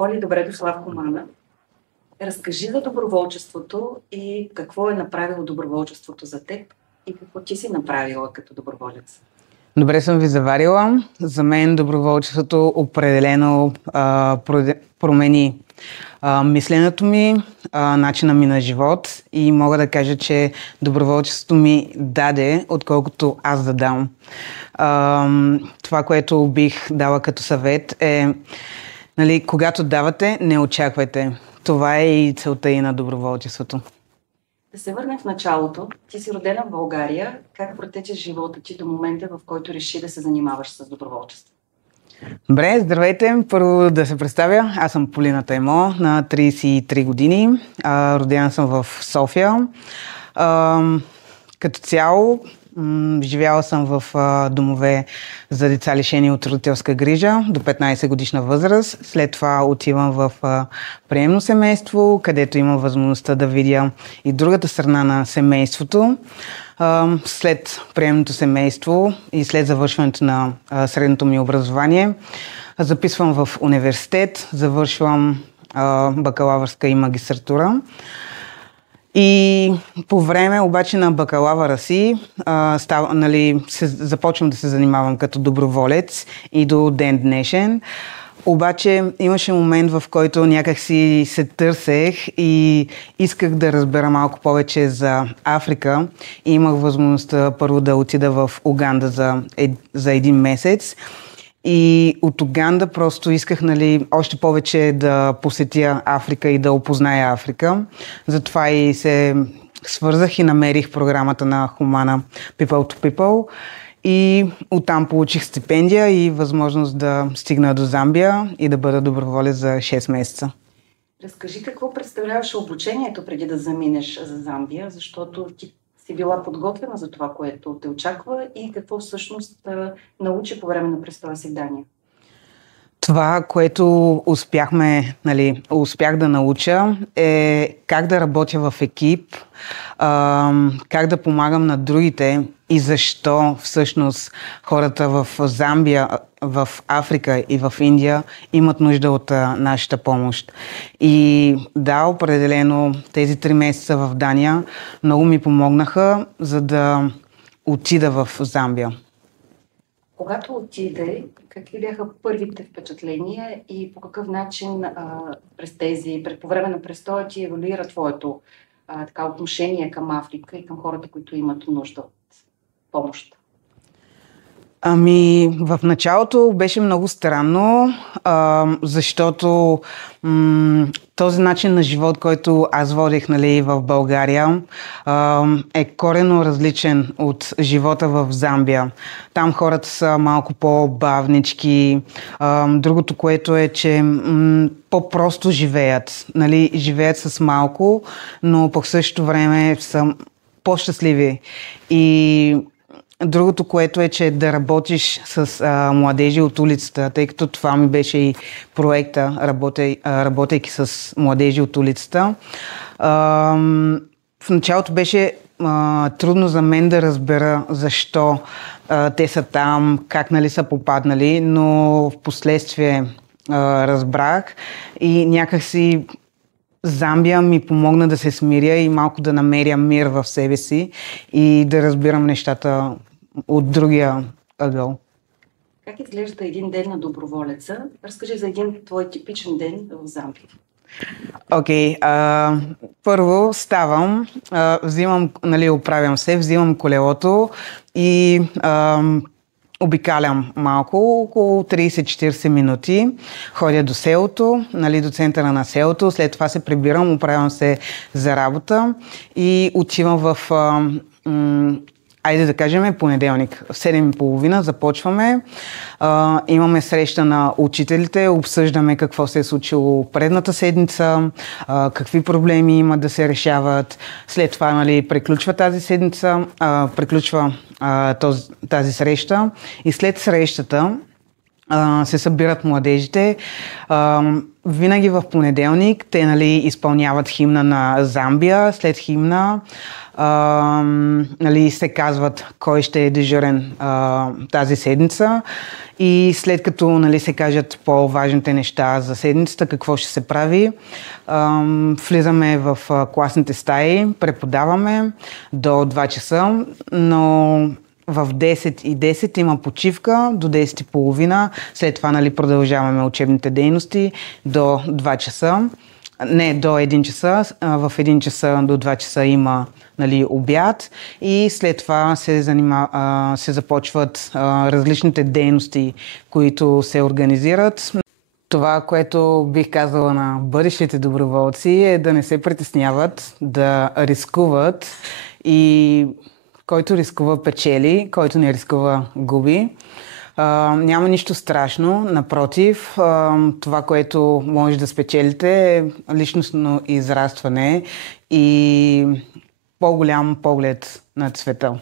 Поли, добре дошла в Хумана. Разкажи за доброволчеството и какво е направило доброволчеството за теб и какво ти си направила като доброволец. Добре съм ви заварила. За мен доброволчеството определено промени мисленето ми, начина ми на живот и мога да кажа, че доброволчеството ми даде, отколкото аз да дам. Това, което бих дала като съвет е, когато давате, не очаквайте. Това е и целта и на доброволчеството. Да се върнем в началото. Ти си родена в България. Как протече живота ти до момента, в който реши да се занимаваш с доброволчество? Добре, здравейте. Първо да се представя. Аз съм Полина Таймо, на 33 години. Родена съм в София. Като цяло, живяла съм в домове за деца лишени от родителска грижа до 15 годишна възраст. След това отивам в приемно семейство, където имам възможността да видя и другата страна на семейството. След приемното семейство и след завършването на средното ми образование записвам в университет, завършвам бакалавърска и магистратура. И по време обаче на бакалавъра си започвам да се занимавам като доброволец и до ден днешен. Обаче имаше момент, в който някак си се търсех и исках да разбера малко повече за Африка. И имах възможността първо да отида в Уганда за един месец. И от Уганда просто исках още повече да посетя Африка и да опозная Африка. Затова и се свързах и намерих програмата на Хумана People to People. И оттам получих стипендия и възможност да стигна до Замбия и да бъда доброволец за 6 месеца. Разкажи какво представляваше обучението преди да заминеш за Замбия, защото ти си била подготвена за това, което те очаква и какво всъщност научи по време на престоя си в Дания? Това, което успях да науча е как да работя в екип, как да помагам на другите и защо всъщност хората в Замбия, в Африка и в Индия имат нужда от нашата помощ. И да, определено тези 3 месеца в Дания много ми помогнаха, за да отида в Замбия. Когато отиде, какви бяха първите впечатления и по какъв начин по време на престоя ти еволюира твоето отношение към Африка и към хората, които имат нужда от помощ? В началото беше много странно, защото този начин на живот, който аз водих в България, е коренно различен от живота в Замбия. Там хората са малко по-бавнички. Другото, което е, че по-просто живеят. Живеят с малко, но по същото време са по-щастливи. И другото, което е, че да работиш с младежи от улицата, тъй като това ми беше и проекта, работейки с младежи от улицата. В началото беше трудно за мен да разбера защо те са там, как са попаднали, но в последствие разбрах и някакси Замбия ми помогна да се смиря и малко да намеря мир в себе си и да разбирам нещата от другия ъгъл. Как изглежда един ден на доброволеца? Разкажи за един твой типичен ден в Замбия. Първо ставам, оправям се, взимам колелото и обикалям малко, около 30-40 минути. Ходя до селото, до центъра на селото. След това се прибирам, оправям се за работа и отивам в, айде да кажем, понеделник. В 7:30 започваме. Имаме среща на учителите, обсъждаме какво се е случило предната седмица, какви проблеми има да се решават. След това приключва тази седмица, тази среща и след срещата се събират младежите. Винаги в понеделник те изпълняват химна на Замбия. След химна нали, се казват кой ще е дежурен тази седмица и след като нали, се кажат по-важните неща за седмицата, какво ще се прави, влизаме в класните стаи, преподаваме до 2 часа, но в 10:10 има почивка до 10:30. След това нали, продължаваме учебните дейности до 2 часа. Не, до 1 часа. В 1 часа до 2 часа има нали, обяд и след това се започват различните дейности, които се организират. Това, което бих казала на бъдещите доброволци е да не се притесняват, да рискуват и който рискува печели, който не рискува губи. Няма нищо страшно, напротив, това, което може да спечелите е личностно израстване и по-голям поглед на света.